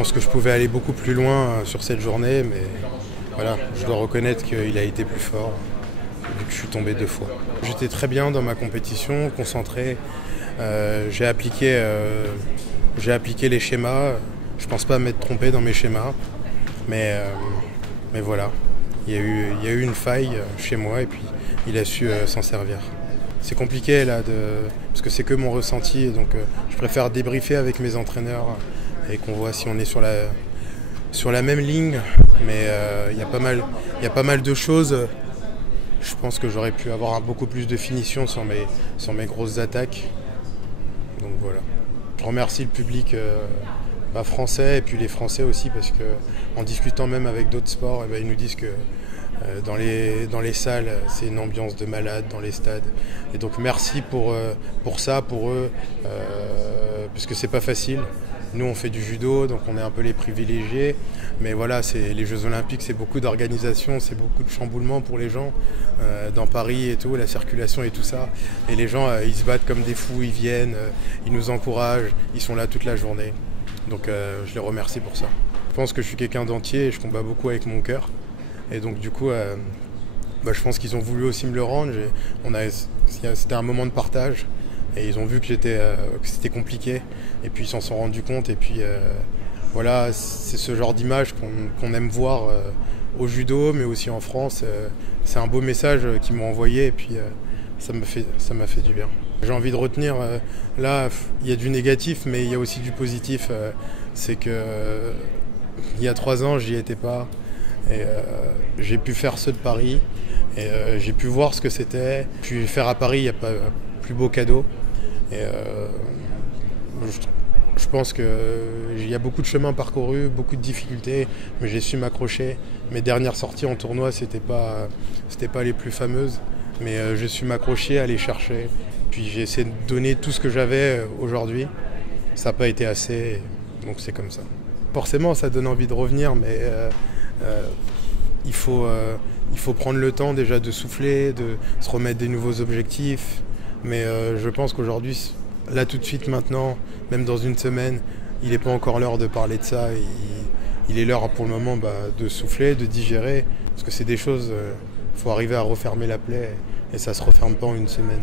pense que je pouvais aller beaucoup plus loin sur cette journée, mais voilà, je dois reconnaître qu'il a été plus fort, vu que je suis tombé 2 fois. J'étais très bien dans ma compétition, concentré. J'ai appliqué les schémas. Je pense pas m'être trompé dans mes schémas, mais voilà. Il y a eu une faille chez moi et puis il a su s'en servir. C'est compliqué là, parce que c'est que mon ressenti, donc je préfère débriefer avec mes entraîneurs et qu'on voit si on est sur la même ligne, mais il y a pas mal de choses. Je pense que j'aurais pu avoir beaucoup plus de finition sur mes grosses attaques. Donc voilà. Je remercie le public français et puis les Français aussi, parce que en discutant même avec d'autres sports, ils nous disent que dans les salles, c'est une ambiance de malade dans les stades. Et donc merci pour ça, pour eux, parce que c'est pas facile. Nous, on fait du judo, donc on est un peu les privilégiés. Mais voilà, les Jeux Olympiques, c'est beaucoup d'organisation, c'est beaucoup de chamboulement pour les gens. Dans Paris et tout, la circulation et tout ça. Et les gens, ils se battent comme des fous, ils viennent, ils nous encouragent, ils sont là toute la journée. Donc je les remercie pour ça. Je pense que je suis quelqu'un d'entier et je combats beaucoup avec mon cœur. Et donc du coup, je pense qu'ils ont voulu aussi me le rendre. C'était un moment de partage. Et ils ont vu que c'était compliqué, et puis ils s'en sont rendus compte, et puis voilà, c'est ce genre d'image qu'on aime voir au judo, mais aussi en France. C'est un beau message qu'ils m'ont envoyé, et puis ça m'a fait du bien. J'ai envie de retenir, là, il y a du négatif, mais il y a aussi du positif. C'est que il y a 3 ans, j'y étais pas, et j'ai pu faire ceux de Paris, et j'ai pu voir ce que c'était. Puis faire à Paris, il n'y a pas plus beau cadeau. Et je pense qu'il y a beaucoup de chemins parcourus, beaucoup de difficultés, mais j'ai su m'accrocher. Mes dernières sorties en tournoi, c'était pas les plus fameuses, mais j'ai su m'accrocher, aller chercher. Puis j'ai essayé de donner tout ce que j'avais aujourd'hui. Ça n'a pas été assez, donc c'est comme ça. Forcément, ça donne envie de revenir, mais il faut prendre le temps déjà de souffler, de se remettre des nouveaux objectifs. Mais je pense qu'aujourd'hui, là tout de suite maintenant, même dans une semaine, il n'est pas encore l'heure de parler de ça. Il est l'heure pour le moment de souffler, de digérer. Parce que c'est des choses, il faut arriver à refermer la plaie et ça ne se referme pas en une semaine.